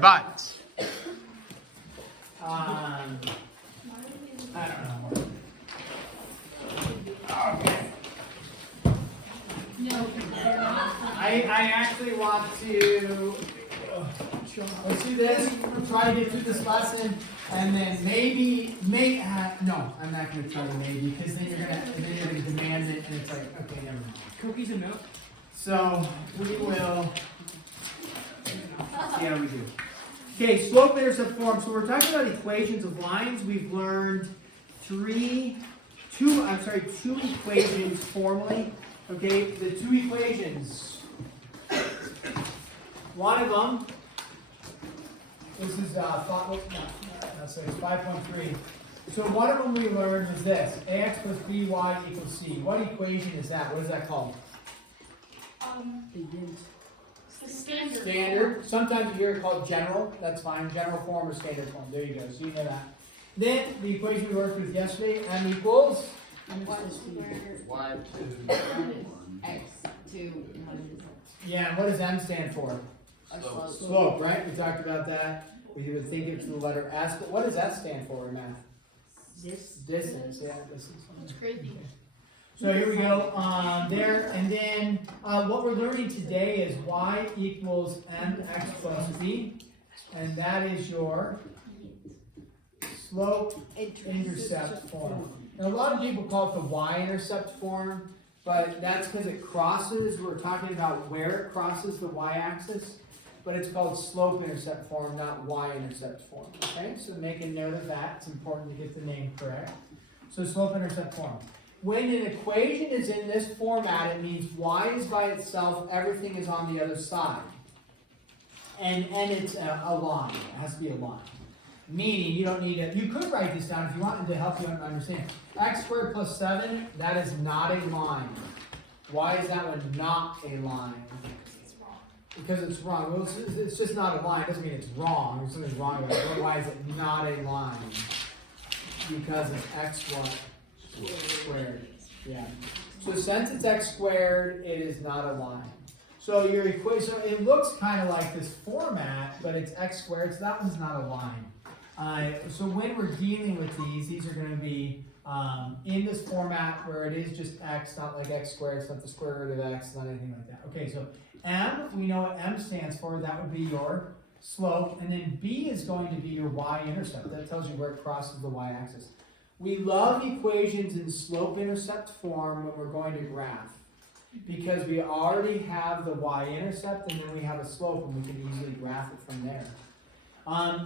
But I don't know. I actually want to let's do this. We'll try to get through this lesson, and then no, I'm not going to try to maybe, because then you're gonna demand it, and it's like, okay, never mind. Cookies and milk. So we will see how we do. Okay, slope-intercept form. So we're talking about equations of lines. We've learned two equations formally. Okay, the two equations. One of them, this is 5.3. So one of them we learned is this: ax plus by equals c. What equation is that? What is that called? The standard. Standard. Sometimes you hear it called general. That's fine. General form or standard form. There you go. So you know that. Then the equation we worked with yesterday, m equals y yeah. And what does m stand for? Slope. Slope, right? We talked about that. We would think it's the letter S, but what does that stand for in math? Distance. Yeah, distance. It's crazy. So here we go there, and then what we're learning today is y equals mx plus b, and that is your slope-intercept form. Now a lot of people call it the y-intercept form, but that's because it crosses. We're talking about where it crosses the y-axis, but it's called slope-intercept form, not y-intercept form. Okay, so make a note of that. It's important to get the name correct. So slope-intercept form. When an equation is in this format, it means y is by itself, everything is on the other side. And it's a line. It has to be a line. Meaning you don't need it. You could write this down if you wanted to help you understand. X squared plus 7, that is not a line. Why is that one not a line? Because it's wrong. Well, it's just not a line. It doesn't mean it's wrong. There's something wrong with it. Why is it not a line? Because it's x what? Squared. Yeah. So since it's x squared, it is not a line. So your equation, so it looks kind of like this format, but it's x squared, so that one's not a line. So when we're dealing with these are going to be in this format where it is just x, not like x squared, it's not the square root of x, it's not anything like that. Okay, so m, we know what m stands for, that would be your slope, and then b is going to be your y-intercept. That tells you where it crosses the y-axis. We love equations in slope-intercept form when we're going to graph, because we already have the y-intercept and then we have a slope and we can easily graph it from there.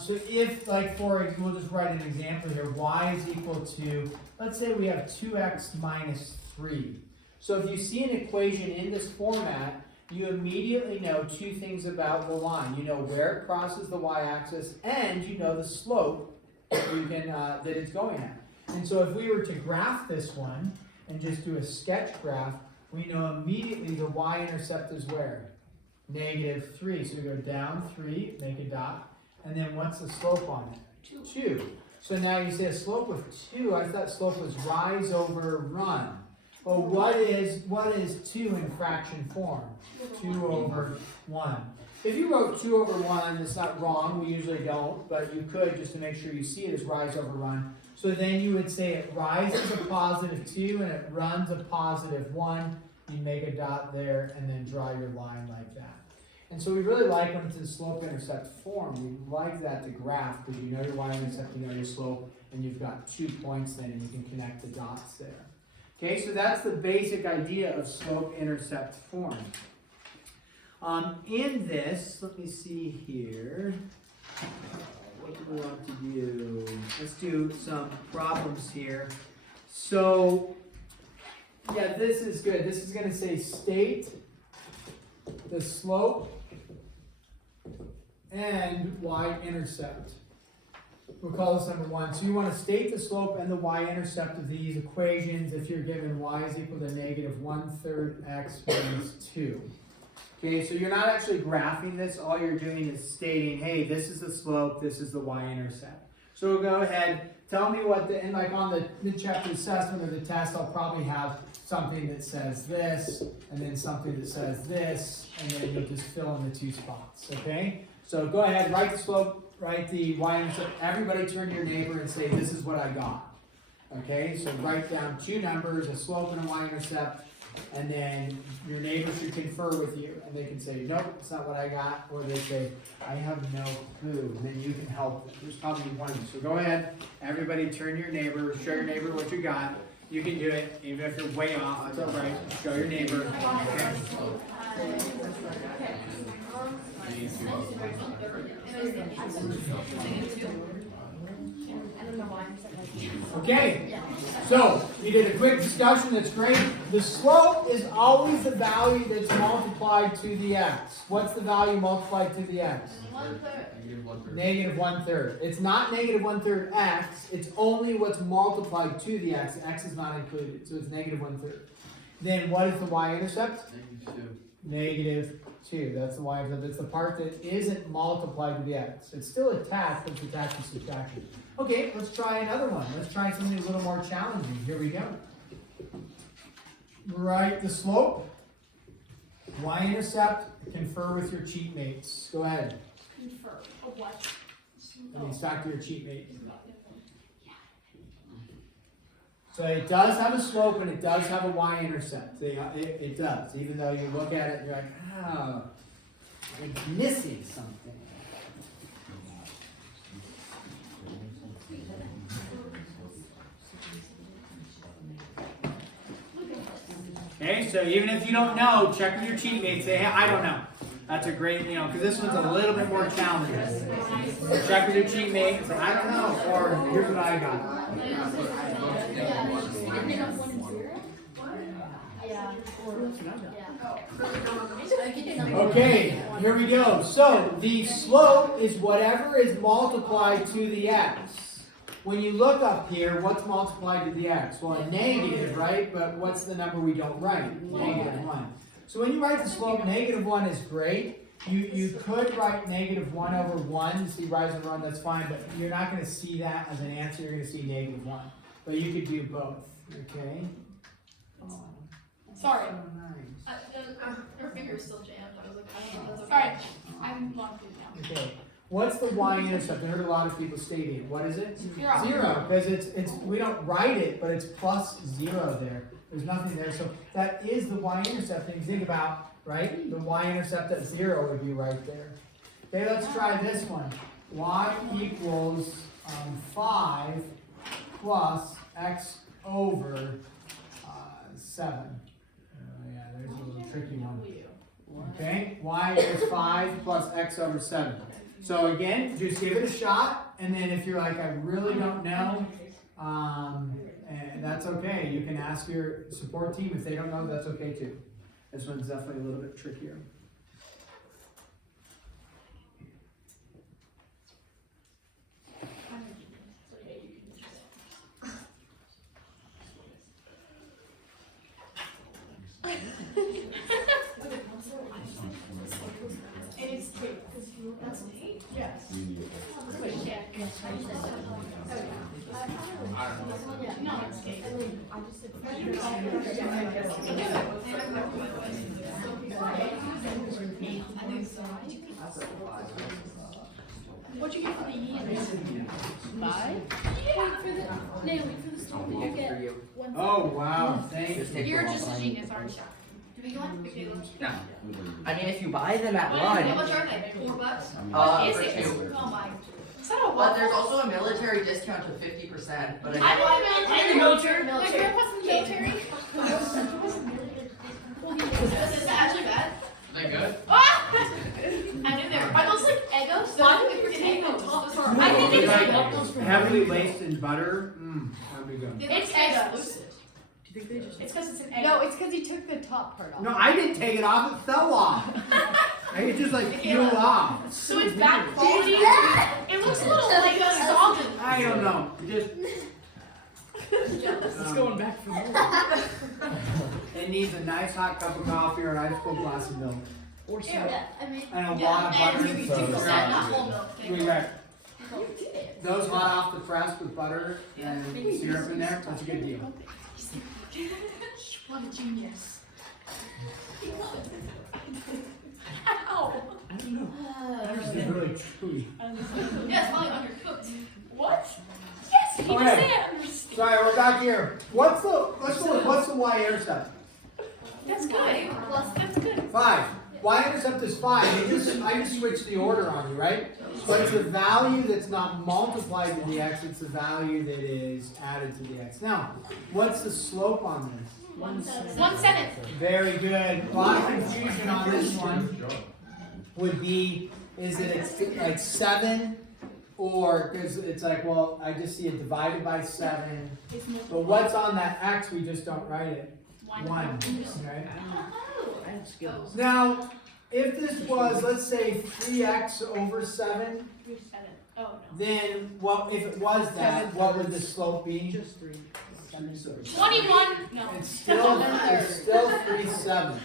So if, like, we'll just write an example here, y is equal to, let's say we have 2x minus 3. So if you see an equation in this format, you immediately know two things about the line. You know where it crosses the y-axis, and you know the slope that it's going at. And so if we were to graph this one and just do a sketch graph, we know immediately the y-intercept is where? -3. So we go down 3, make a dot, and then what's the slope on it? 2. So now you say a slope of 2. I thought slope was rise over run. Well, what is 2 in fraction form? 2 over 1. If you wrote 2 over 1, it's not wrong. We usually don't, but you could just to make sure you see it as rise over run. So then you would say it rises a positive 2 and it runs a positive 1. You make a dot there and then draw your line like that. And so we really like when it's in slope-intercept form. We like that to graph because you know your y-intercept, you know your slope, and you've got 2 points then and you can connect the dots there. Okay, so that's the basic idea of slope-intercept form. In this, let me see here. What do we want to do? Let's do some problems here. So, yeah, this is good. This is going to say state the slope and y-intercept. We'll call this number 1. So you want to state the slope and the y-intercept of these equations if you're given y is equal to -1/3 x minus 2. Okay, so you're not actually graphing this. All you're doing is stating, hey, this is the slope, this is the y-intercept. So we'll go ahead, tell me what and like on the mid-chapter assessment or the test, I'll probably have something that says this, and then something that says this, and then you'll just fill in the 2 spots, okay? So go ahead, write the slope, write the y-intercept. Everybody turn to your neighbor and say, this is what I got. Okay, so write down two numbers, a slope and a y-intercept, and then your neighbor should confer with you. And they can say, nope, it's not what I got. Or they say, I have no clue. And then you can help them. There's probably one of you. So go ahead, everybody turn to your neighbor, show your neighbor what you got. You can do it, even if you're way off, it's all right. Show your neighbor. Okay. Okay, so we did a quick discussion, that's great. The slope is always the value that's multiplied to the x. What's the value multiplied to the x? Negative 1/3. It's not negative 1/3 x, it's only what's multiplied to the x. The x is not included, so it's negative 1/3. Then what is the y-intercept? Negative 2. That's the y-intercept. It's the part that isn't multiplied to the x. It's still attached, but it's attached to subtraction. Okay, let's try another one. Let's try something a little more challenging. Here we go. Write the slope, y-intercept, confer with your cheat mates. Go ahead. Confer. Oh, what? I mean, talk to your cheat mate. So it does have a slope and it does have a y-intercept. It does, even though you look at it and you're like, oh, it's missing something. Okay, so even if you don't know, check with your cheat mate. Say, hey, I don't know. That's a great, because this one's a little bit more challenging. Check with your cheat mate and say, I don't know, or here's what I got. Okay, here we go. So the slope is whatever is multiplied to the x. When you look up here, what's multiplied to the x? Well, a negative, right? But what's the number we don't write? Negative 1. So when you write the slope, negative 1 is great. You could write negative 1 over 1. See rise and run, that's fine. But you're not going to see that as an answer. You're going to see negative 1. But you could do both. Okay? Oh, Sorry. so nice. Her finger's still jammed. I was like, I don't know. That's okay. Sorry. I'm locked in now. Okay. What's the y-intercept? I heard a lot of people stating it. What is it? 0. 0, because it's we don't write it, but it's plus 0 there. There's nothing there, so that is the y-intercept thing. Think about, right? The y-intercept at 0 would be right there. Okay, let's try this one. Y equals 5 plus x over 7. Oh yeah, there's a little tricky one. Okay, y equals 5 plus x over 7. So again, just give it a shot, and then if you're like, I really don't know, and that's okay. You can ask your support team. If they don't know, that's okay too. This one's definitely a little bit trickier. That's me? Yes. No, it's cake. What'd you get for the years? 5? Wait for the stone. You get 1. Oh wow, thank you. You're just a genius, aren't you? Do we go on? No. I mean, if you buy them at lunch. How much are they? $4? For Is it? 2. Oh my. Is that a But there's also a military discount to 50%. But I'm in the military. My grandpa's in the military. Is this actually bad? Are they good? I knew they were. Are those like Eggos? I think you're taking them. I think it's Like heavily laced in butter. That'd be good. It's Eggos. It's because it's an egg. No, it's because he took the top part off. No, I didn't take it off. It fell off. It just like flew off. So it's bad quality. It looks a little like a soggy. I don't know. Just. It's going back for more. It needs a nice hot cup of coffee or an ice cold glass of milk. Or some. And a lot of butter and soda. Not whole milk. We got those hot off the press with butter and syrup in there. That's a good deal. What a genius. Ow! I don't know. This is really chewy. Yeah, it's probably undercooked. What? Yes, he Okay. just said understood. Sorry, we're back here. Let's go with what's the y-intercept? That's good. That's good. 5. Y-intercept is 5. I just switched the order on you, right? But it's the value that's not multiplied to the x, it's the value that is added to the x. Now, what's the slope on this? 1/7. Very good. A lot of confusion on this one would be, is that it's like 7, or because it's like, well, I just see it divided by 7. But what's on that x, we just don't write it. 1, right? I have skills. Now, if this was, let's say, 3x over 7, You're 7. Oh, no. then if it was that, what would the slope be? Just 3. 21. No. It's still 3/7.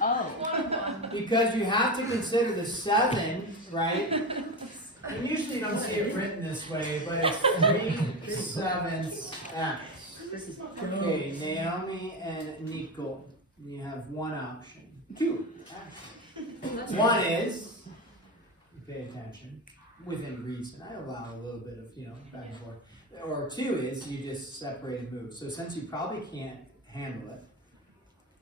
Oh. 21. Because you have to consider the 7, right? And usually you don't see it written this way, but it's 3/7 x. This is Okay, Naomi and Nico, you have one option. 2. One is, pay attention, within reason. I allow a little bit of, back and forth. Or 2 is you just separate and move. So since you probably can't handle it,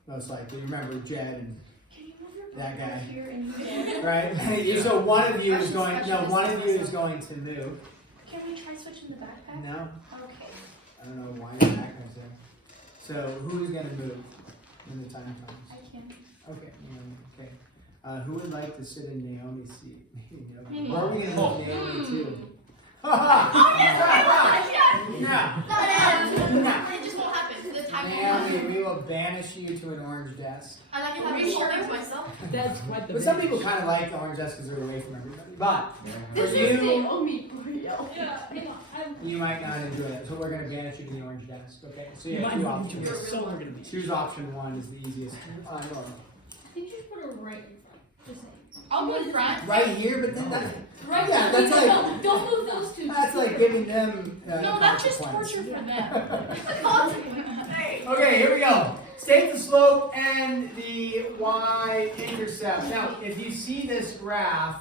most likely, remember Jed and Can you move your that guy, here and there? right? So one of you is going to move. Can we try switching the backpack? No, Okay. I don't know why you're back there. So who's going to move when the time comes? I can. Okay, okay. Who would like to sit in Naomi's seat? Me. Or are we going to move Naomi too? Yeah. No. It just won't happen. The time won't Naomi, happen. we will banish you to an orange desk. And I can have these whole things myself. That's what the. But some people kind of like the orange desk because they're away from everybody. But for This is you, Naomi Brielle. Yeah. you might not enjoy that. So we're going to banish you to the orange desk. Okay, so You you have might two not enjoy options. it, so we're gonna be. Choose option 1 is the easiest. I think you should put it right in front. Just saying. I'll be in front. Right here, but then that's, Right. yeah, that's like, No, don't move those two. that's like giving them No, that's just consequence. torture for them. Okay, here we go. State the slope and the y-intercept. Now, if you see this graph,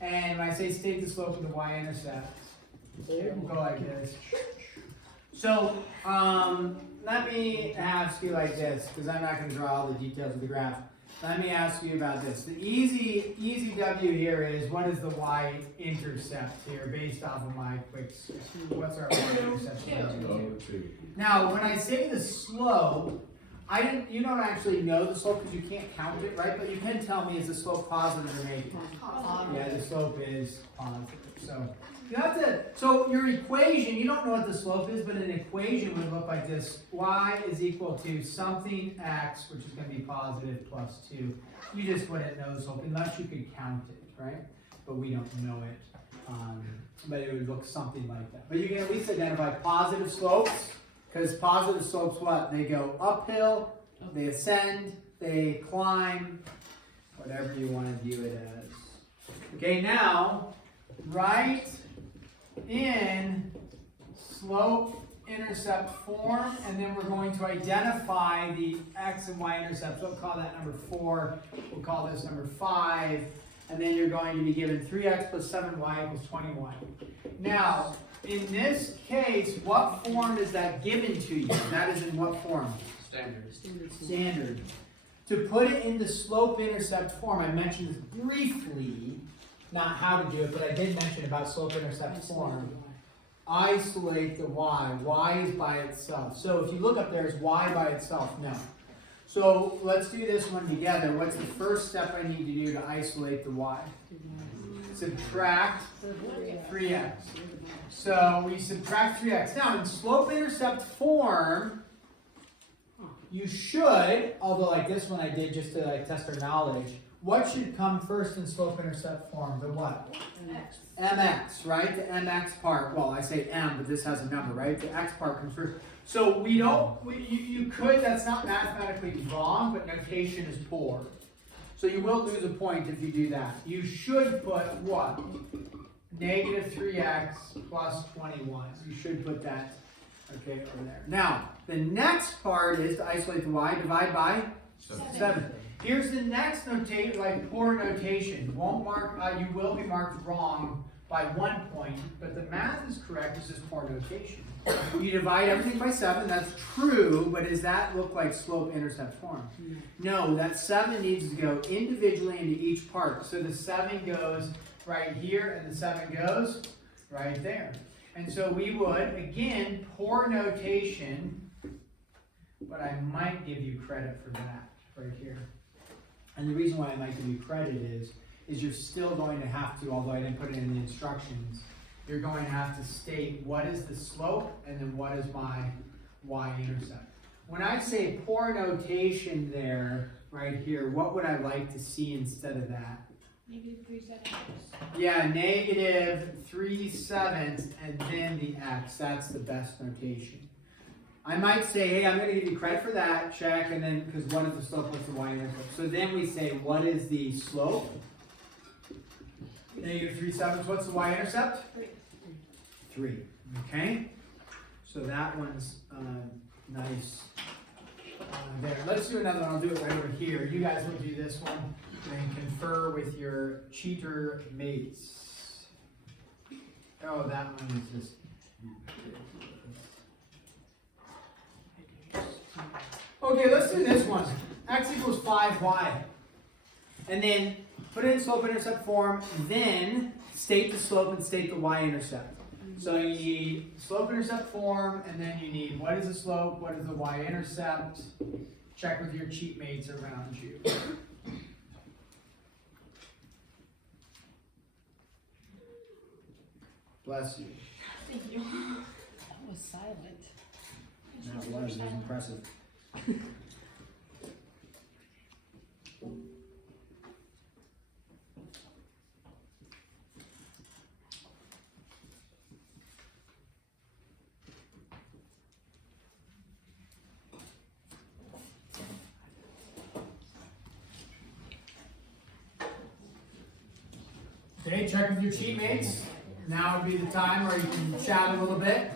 and when I say state the slope and the y-intercept, it will go like this. So, let me ask you like this, because I'm not going to draw all the details of the graph. Let me ask you about this. The easy W here is, what is the y-intercept here, based off of my quick, what's our y-intercept? Now, when I say the slope, you don't actually know the slope because you can't count it, right? But you can tell me, is the slope positive or negative? Yeah, the slope is positive. So you have to. So your equation, you don't know what the slope is, but an equation would look like this: y is equal to something x, which is going to be positive plus 2. You just wouldn't know the slope unless you could count it, right? But we don't know it. But it would look something like that. But you can at least identify positive slopes, because positive slopes, what? They go uphill, they ascend, they climb, whatever you want to view it as. Okay, now, write in slope-intercept form, and then we're going to identify the x and y intercepts. We'll call that number 4, we'll call this number 5, and then you're going to be given 3x plus 7y equals 21. Now, in this case, what form is that given to you? That is in what form? Standard. To put it in the slope-intercept form, I mentioned this briefly, not how to do it, but I did mention about slope-intercept form. Isolate the y. Y is by itself. So if you look up there, is y by itself? No. So let's do this one together. What's the first step I need to do to isolate the y? Subtract 3x. So we subtract 3x. Now in slope-intercept form, you should, although like this one I did just to like test our knowledge, what should come first in slope-intercept form? The what? Mx, right? The mx part. Well, I say m, but this has a number, right? The x part comes first. So we don't, you could, that's not mathematically wrong, but notation is poor. So you will lose a point if you do that. You should put what? Negative 3x plus 21. You should put that, okay, over there. Now, the next part is to isolate the y, divide by 7. Here's the next notation, like poor notation. Won't mark, you will be marked wrong by 1 point, but the math is correct, it's just poor notation. You divide everything by 7, that's true, but does that look like slope-intercept form? No, that 7 needs to go individually into each part. So the 7 goes right here, and the 7 goes right there. And so we would, again, poor notation, but I might give you credit for that right here. And the reason why I might give you credit is you're still going to have to, although I didn't put it in the instructions, you're going to have to state what is the slope and then what is my y-intercept. When I say poor notation there, right here, what would I like to see instead of that? -3/7. Yeah, -3/7 and then the x. That's the best notation. I might say, hey, I'm going to give you credit for that, check, and then, because what is the slope, what's the y-intercept? So then we say, what is the slope? -3/7, what's the y-intercept? 3. Okay? So that one's nice. There. Let's do another one. I'll do it right over here. You guys will do this one and confer with your cheater mates. Oh, that one is just... Okay, let's do this one. X equals 5y. And then put it in slope-intercept form, then state the slope and state the y-intercept. So you need slope-intercept form, and then you need what is the slope, what is the y-intercept. Check with your cheat mates around you. Bless you. Thank you. That was silent. That was impressive. Okay, check with your cheat mates. Now would be the time where you can chat a little bit.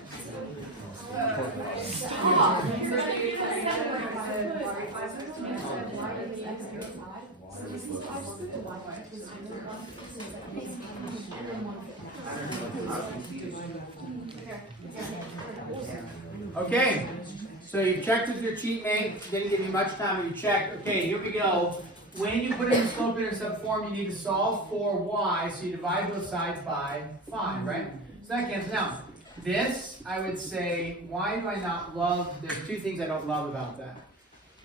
Okay, so you checked with your cheat mate, didn't give you much time, but you checked. Okay, here we go. When you put it in slope-intercept form, you need to solve for y, so you divide both sides by 5, right? So that cancels out. This, I would say, why do I not love, there's two things I don't love about that.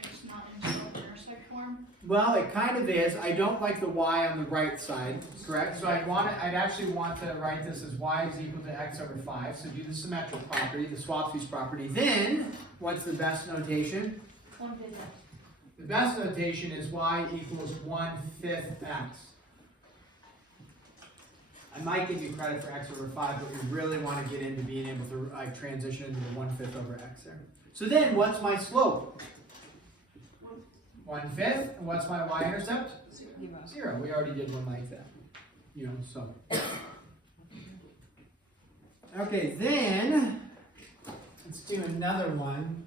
It's not in slope-intercept form. Well, it kind of is. I don't like the y on the right side, correct? So I'd actually want to write this as y is equal to x over 5. So do the symmetric property, the swap piece property. Then, what's the best notation? 1/5. The best notation is y equals 1/5 x. I might give you credit for x over 5, but we really want to get into being able to transition into the 1/5 over x there. So then, what's my slope? 1/5. And what's my y-intercept? 0. We already did one like that. You know, so. Okay, then, let's do another one.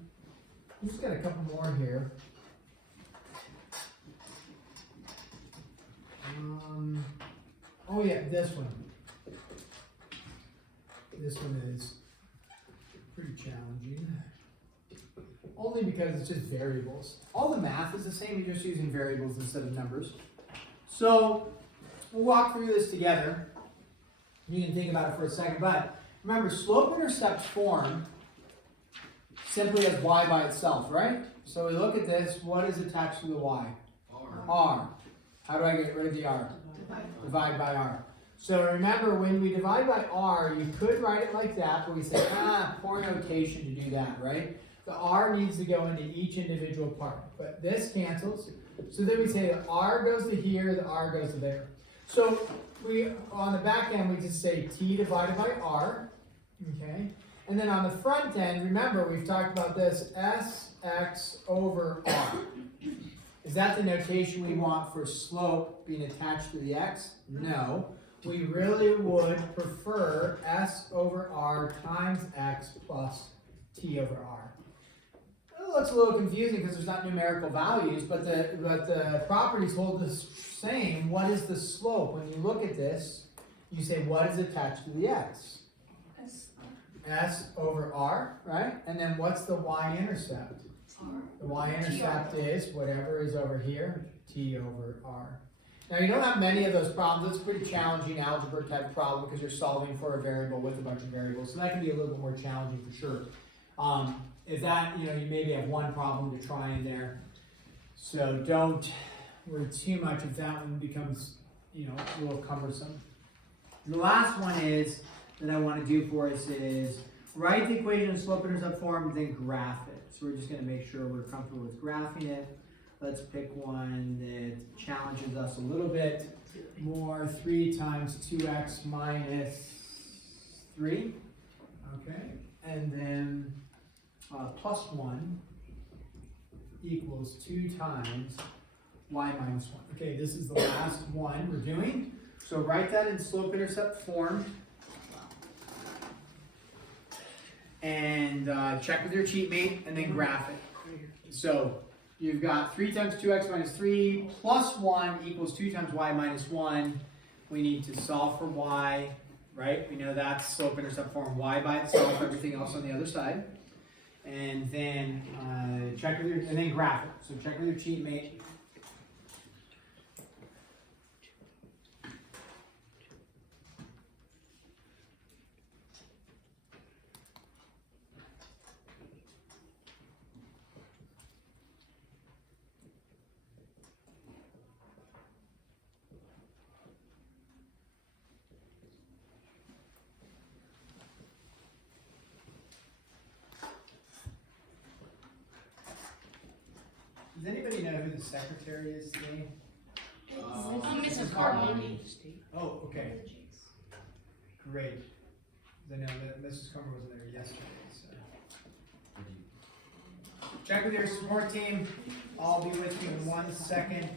We've just got a couple more here. Oh yeah, this one. This one is pretty challenging. Only because it's just variables. All the math is the same, you're just using variables instead of numbers. So, we'll walk through this together. You can think about it for a second, but remember, slope-intercept form simply has y by itself, right? So we look at this, what is attached to the y? R. How do I get rid of the r? Divide by r. So remember, when we divide by r, you could write it like that, but we say, poor notation to do that, right? The r needs to go into each individual part, but this cancels. So then we say the r goes to here, the r goes to there. So we, on the back end, we just say t divided by r, okay? And then on the front end, remember, we've talked about this, sx over r. Is that the notation we want for slope being attached to the x? No. We really would prefer s over r times x plus t over r. A looks a little confusing because there's not numerical values, but the properties hold the same. What is the slope? When you look at this, you say what is attached to the x? S over r, right? And then what's the y-intercept? The y-intercept is whatever is over here, t over r. Now you don't have many of those problems. It's a pretty challenging algebra type problem because you're solving for a variable with a bunch of variables. So that can be a little bit more challenging for sure. If that, you maybe have one problem to try in there. So don't worry too much if that one becomes, a little cumbersome. The last one is, that I want to do for us is write the equation in slope-intercept form, then graph it. So we're just going to make sure we're comfortable with graphing it. Let's pick one that challenges us a little bit more. 3 times 2x minus 3. Okay. And then plus 1 equals 2 times y minus 1. Okay, this is the last one we're doing. So write that in slope-intercept form. And check with your cheat mate and then graph it. So you've got 3 times 2x minus 3 plus 1 equals 2 times y minus 1. We need to solve for y, right? We know that's slope-intercept form, y by itself, everything else on the other side. And then check with and then graph it. So check with your cheat mate. Does anybody know who the secretary is today? Mrs. Carbone. Oh, okay. Great. I know that Mrs. Comer wasn't there yesterday, so. Check with your support team. I'll be with you in 1 second.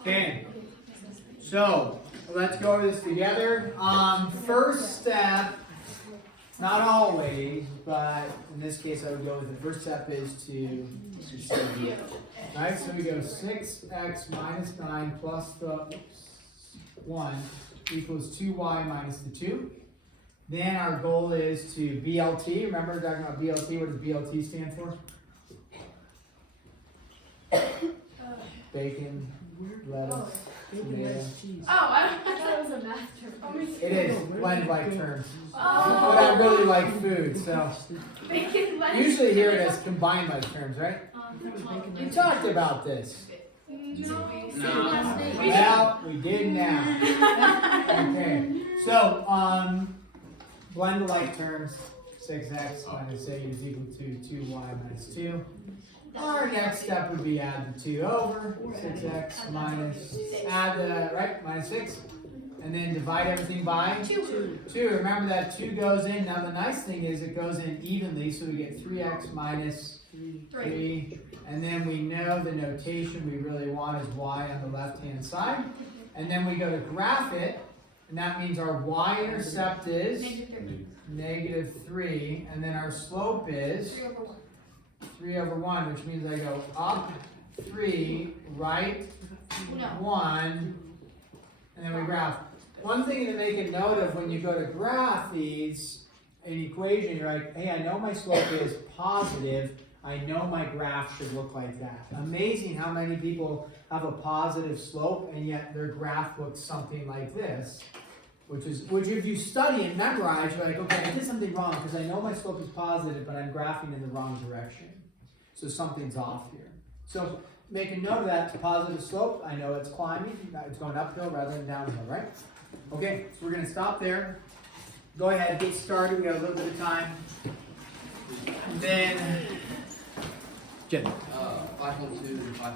Okay, so let's go over this together. First step, not always, but in this case I would go with the first step is to distribute. Right, so we go 6x minus 9 plus the 1 equals 2y minus the 2. Then our goal is to BLT. Remember we're talking about BLT. What does BLT stand for? Bacon, lettuce, tomato. Oh, I thought it was a math term. It is, blend like terms. Oh. But I really like food, so. Bacon, lettuce. Usually hear it as combined like terms, right? We talked about this. No. Well, we did now. Okay, so, blend alike terms, 6x minus 8 is equal to 2y minus 2. Our next step would be add the 2 over, 6x minus, add the, right, minus 6. And then divide everything by 2. 2. Remember that 2 goes in. Now the nice thing is it goes in evenly, so we get 3x minus 3. And then we know the notation we really want is y on the left-hand side. And then we go to graph it, and that means our y-intercept is negative 3, and then our slope is 3 over 1, which means I go up 3, right 1, and then we graph. One thing to make a note of when you go to graph these, an equation, you're like, hey, I know my slope is positive, I know my graph should look like that. Amazing how many people have a positive slope and yet their graph looks something like this. Which if you study and memorize, you're like, okay, I did something wrong because I know my slope is positive, but I'm graphing in the wrong direction. So something's off here. So make a note of that. It's a positive slope. I know it's climbing. It's going uphill rather than downhill, right? Okay, so we're going to stop there. Go ahead, get started. We got a little bit of time. And then, Jim. 5.2 and 5.3.